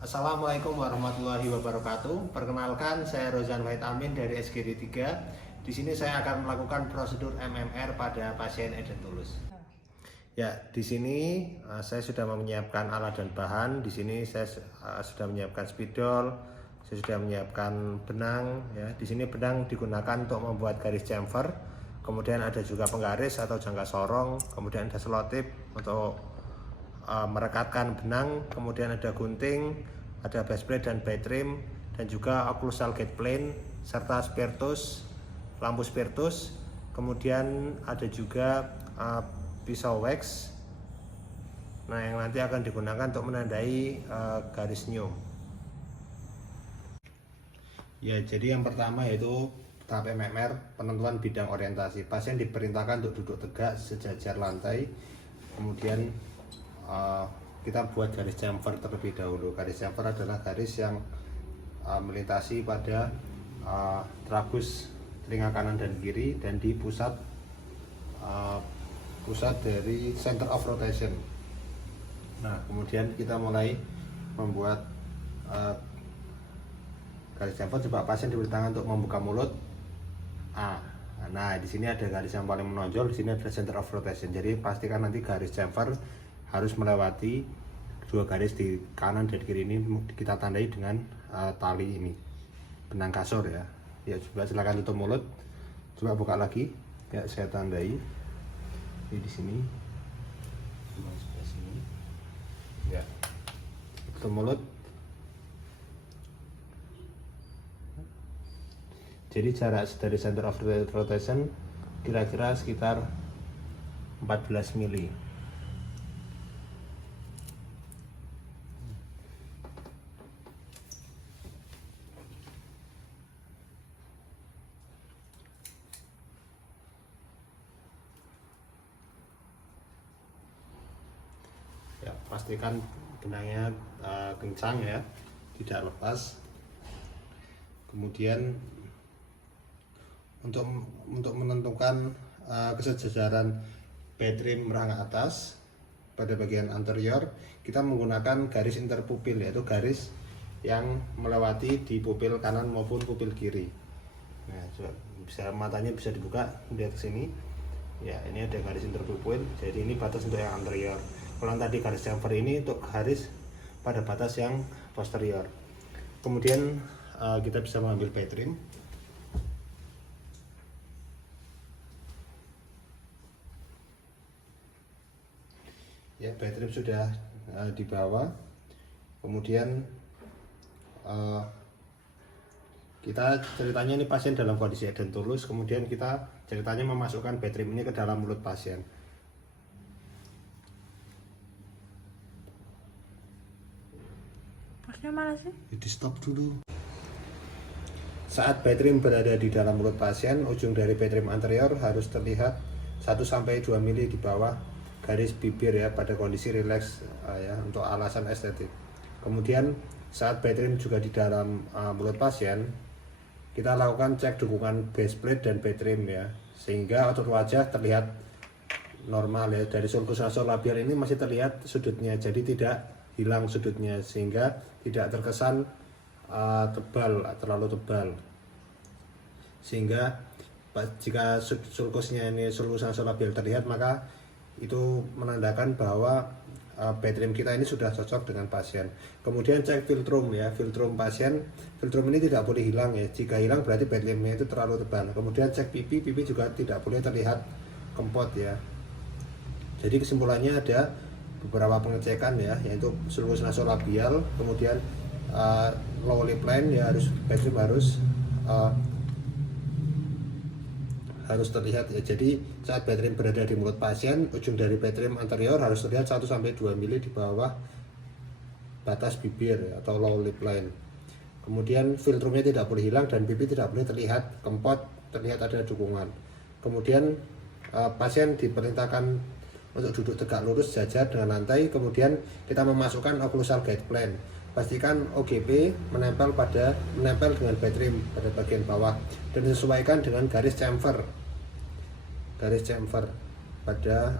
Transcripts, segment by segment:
Assalamualaikum warahmatullahi wabarakatuh. Perkenalkan, saya Rozan Wahid Amin dari SGD 3. Di sini saya akan melakukan prosedur MMR pada pasien Eden Tulus. Ya, di sini saya sudah menyiapkan alat dan bahan. Di sini saya sudah menyiapkan spidol, saya sudah menyiapkan benang. Ya, di sini benang digunakan untuk membuat garis chamfer. Kemudian ada juga penggaris atau jangka sorong. Kemudian ada selotip untuk merekatkan benang, kemudian ada gunting, ada base plate dan bed trim, dan juga occlusal gate plane serta spiritus, lampu spiritus. Kemudian ada juga pisau wax, nah yang nanti akan digunakan untuk menandai garis nyum. Ya, jadi yang pertama yaitu tahap MMR, penentuan bidang orientasi. Pasien diperintahkan untuk duduk tegak sejajar lantai, kemudian kita buat garis chamfer terlebih dahulu. Garis chamfer adalah garis yang melintasi pada trabus telinga kanan dan kiri dan di pusat dari center of rotation. Nah, kemudian kita mulai membuat garis chamfer. Coba pasien diperintahkan untuk membuka mulut. Nah, di sini ada garis yang paling menonjol, di sini ada center of rotation. Jadi pastikan nanti garis chamfer harus melewati dua garis di kanan dan kiri ini, kita tandai dengan tali ini, benang kasur ya. Ya, coba silakan tutup mulut, coba buka lagi. Ya, saya tandai ini di sini, sebelah sini. Ya, tutup mulut. Jadi jarak dari center of rotation kira-kira sekitar 14 mili. Ya, pastikan benangnya kencang ya, tidak lepas. Kemudian untuk menentukan kesejajaran bed trim rangka atas pada bagian anterior, kita menggunakan garis interpupil, yaitu garis yang melewati di pupil kanan maupun pupil kiri. Nah, matanya bisa dibuka, lihat ke sini. Ya, ini ada garis interpupil, jadi ini batas untuk yang anterior. Kalau tadi garis chamfer ini untuk garis pada batas yang posterior. Kemudian kita bisa mengambil bed trim. Ya, bed trim sudah dibawa. Kemudian kita ceritanya ini pasien dalam kondisi Eden Tulus. Kemudian kita ceritanya memasukkan bed trim ini ke dalam mulut pasien. Posnya mana sih? Di stop dulu. Saat bed trim berada di dalam mulut pasien, ujung dari bed trim anterior harus terlihat 1-2 mili di bawah garis bibir ya, pada kondisi rileks ya, untuk alasan estetik. Kemudian saat bed trim juga di dalam mulut pasien, kita lakukan cek dukungan base plate dan bed trim ya, sehingga otot wajah terlihat normal ya. Dari sulcus nasolabial ini masih terlihat sudutnya, jadi tidak hilang sudutnya, sehingga tidak terkesan terlalu tebal. Sehingga jika sulcusnya ini, sulcus nasolabial terlihat, maka itu menandakan bahwa bed trim kita ini sudah cocok dengan pasien. Kemudian cek filtrum ya, filtrum pasien. Filtrum ini tidak boleh hilang ya. Jika hilang berarti bed trimnya itu terlalu tebal. Kemudian cek pipi, pipi juga tidak boleh terlihat kempot ya. Jadi kesimpulannya ada beberapa pengecekan ya, yaitu sulcus nasolabial, kemudian lower lip line ya, bed trim harus terlihat ya. Jadi saat bed trim berada di mulut pasien, ujung dari bed trim anterior harus terlihat 1-2 mili di bawah batas bibir ya, atau lower lip line. Kemudian filtrumnya tidak boleh hilang dan pipi tidak boleh terlihat kempot, terlihat ada dukungan. Kemudian pasien diperintahkan untuk duduk tegak lurus sejajar dengan lantai. Kemudian kita memasukkan occlusal gate plane. Pastikan OGP menempel dengan bed trim pada bagian bawah dan disesuaikan dengan garis chamfer pada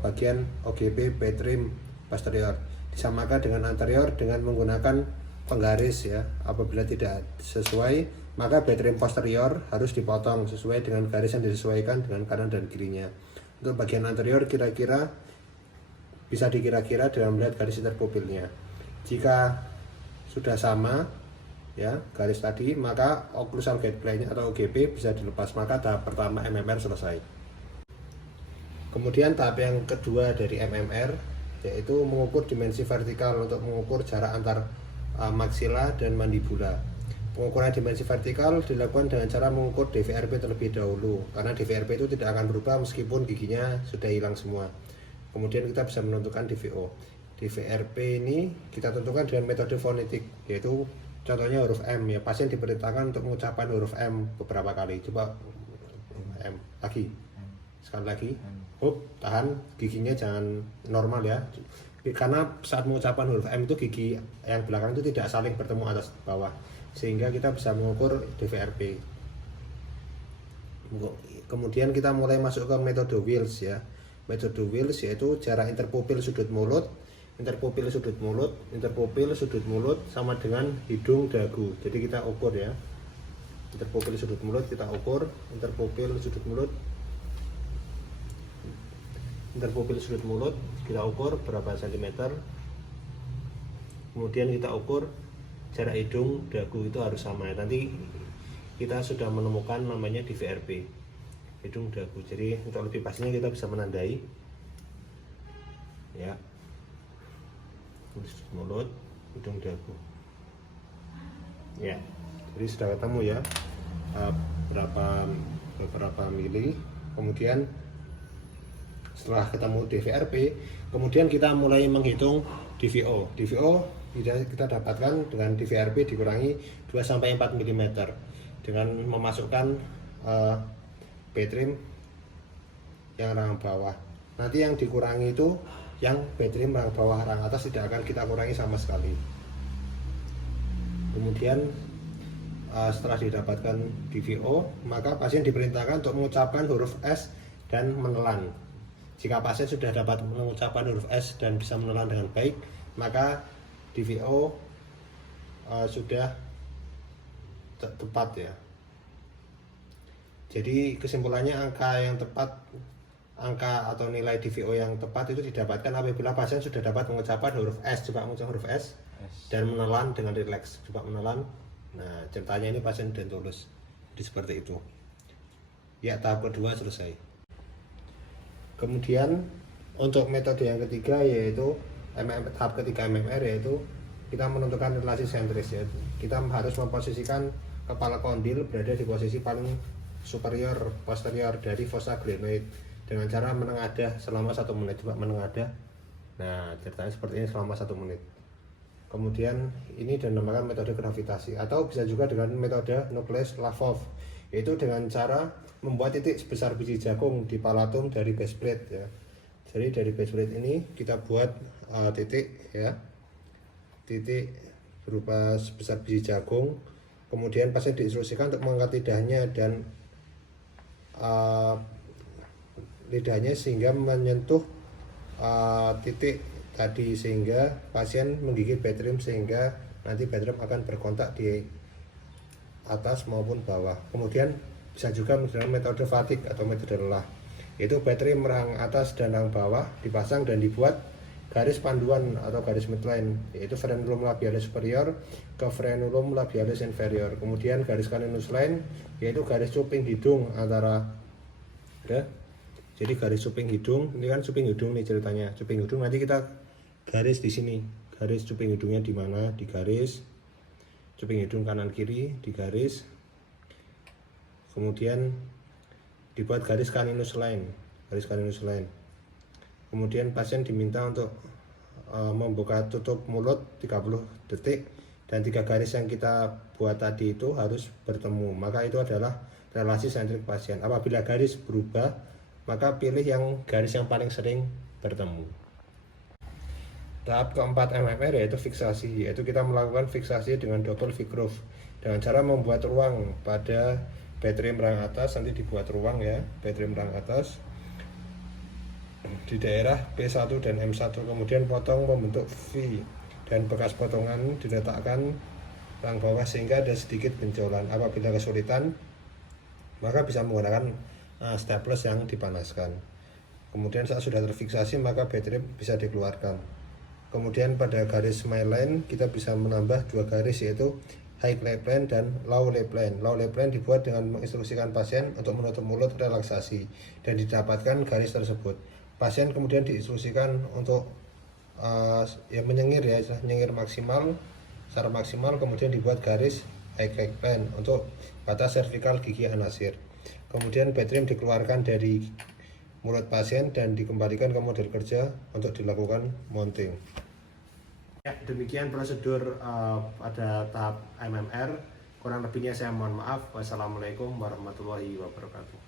bagian OGP bed trim posterior. Di disamakan dengan anterior dengan menggunakan penggaris ya. Apabila tidak sesuai, maka baterai posterior harus dipotong sesuai dengan garis yang disesuaikan dengan kanan dan kirinya. Untuk bagian anterior kira-kira bisa dikira-kira dengan melihat garis interpupilnya. Jika sudah sama ya garis tadi, maka occlusal guide plane atau OGP bisa dilepas, maka tahap pertama MMR selesai. Kemudian tahap yang kedua dari MMR yaitu mengukur dimensi vertikal untuk mengukur jarak antar maksila dan mandibula. Pengukuran dimensi vertikal dilakukan dengan cara mengukur DVRP terlebih dahulu, karena DVRP itu tidak akan berubah meskipun giginya sudah hilang semua. Kemudian kita bisa menentukan DVO. DVRP ini kita tentukan dengan metode fonetik, yaitu contohnya huruf M ya. Pasien diperintahkan untuk mengucapkan huruf M beberapa kali. Coba M lagi, sekali lagi. Tahan, giginya jangan normal ya, karena saat mengucapkan huruf M itu gigi yang belakang itu tidak saling bertemu atas bawah, sehingga kita bisa mengukur DVRP. Kemudian kita mulai masuk ke metode Wills ya. Metode Wills yaitu jarak interpupil sudut mulut, interpupil sudut mulut, interpupil sudut mulut sama dengan hidung dagu. Jadi kita ukur ya, interpupil sudut mulut kita ukur, interpupil sudut mulut, interpupil sudut mulut kita ukur berapa sentimeter. Kemudian kita ukur jarak hidung dagu, itu harus sama ya. Nanti kita sudah menemukan namanya DVRP, hidung dagu. Jadi untuk lebih pastinya kita bisa menandai ya, sudut mulut, hidung dagu ya. Jadi sudah ketemu ya beberapa mili. Kemudian setelah ketemu DVRP, kemudian kita mulai menghitung DVO. DVO kita dapatkan dengan DVRP dikurangi 2-4 mm dengan memasukkan bedrim yang rang bawah. Nanti yang dikurangi itu yang bedrim rang bawah, rang atas tidak akan kita kurangi sama sekali. Kemudian setelah didapatkan DVO, maka pasien diperintahkan untuk mengucapkan huruf S dan menelan. Jika pasien sudah dapat mengucapkan huruf S dan bisa menelan dengan baik, maka DVO sudah tepat ya. Jadi kesimpulannya angka atau nilai DVO yang tepat itu didapatkan apabila pasien sudah dapat mengucapkan huruf S. Coba mengucapkan huruf S dan menelan dengan rileks. Coba menelan. Nah, ceritanya ini pasien dentulus. Jadi seperti itu. Ya, tahap kedua selesai. Kemudian untuk metode yang ketiga yaitu tahap ketiga MMR, yaitu kita menentukan relasi sentris ya. Kita harus memposisikan kepala kondil berada di posisi paling superior posterior dari fossa glenoid dengan cara menengadah selama 1 menit. Coba menengadah. Nah, ceritanya seperti ini selama 1 menit. Kemudian ini dinamakan metode gravitasi, atau bisa juga dengan metode Nucleus-Lavov, yaitu dengan cara membuat titik sebesar biji jagung di palatum dari base plate ya. Jadi dari base plate ini kita buat titik ya, titik berupa sebesar biji jagung. Kemudian pasien diinstruksikan untuk mengangkat lidahnya dan lidahnya sehingga menyentuh titik tadi, sehingga pasien menggigit bedrim, sehingga nanti bedrim akan berkontak di atas maupun bawah. Kemudian bisa juga menggunakan metode fatigue atau metode lelah, yaitu bedrim rang atas dan rang bawah dipasang dan dibuat garis panduan atau garis midline, yaitu frenulum labialis superior ke frenulum labialis inferior. Kemudian garis caninus line, yaitu garis cuping hidung antara ya. Jadi garis cuping hidung, ini kan cuping hidung nih ceritanya. Cuping hidung nanti kita garis di sini. Garis cuping hidungnya di mana? Di garis cuping hidung kanan kiri, di garis. Kemudian dibuat garis caninus line, garis caninus line. Kemudian pasien diminta untuk membuka tutup mulut 30 detik dan 3 garis yang kita buat tadi itu harus bertemu. Maka itu adalah relasi sentrik pasien. Apabila garis berubah, maka pilih yang garis yang paling sering bertemu. Tahap keempat MMR yaitu fiksasi, yaitu kita melakukan fiksasi dengan double V-groove dengan cara membuat ruang pada bedrim rang atas. Nanti dibuat ruang ya, bedrim rang atas. di daerah P1 dan M1, kemudian potong membentuk V dan bekas potongan diletakkan rang bawah sehingga ada sedikit benjolan. Apabila kesulitan maka bisa menggunakan staples yang dipanaskan. Kemudian saat sudah terfiksasi maka bed bisa dikeluarkan. Kemudian pada garis myline kita bisa menambah 2 garis, yaitu high lay plan dan low lay plan. Low lay plan dibuat dengan menginstruksikan pasien untuk menutup mulut relaksasi dan didapatkan garis tersebut. Pasien kemudian diinstruksikan untuk menyengir nyengir maksimal, secara maksimal, kemudian dibuat garis high lay plan untuk batas servikal gigi anasir. Kemudian bed dikeluarkan dari mulut pasien dan dikembalikan ke model kerja untuk dilakukan mounting. Ya, demikian prosedur pada tahap MMR. Kurang lebihnya saya mohon maaf. Wassalamualaikum warahmatullahi wabarakatuh.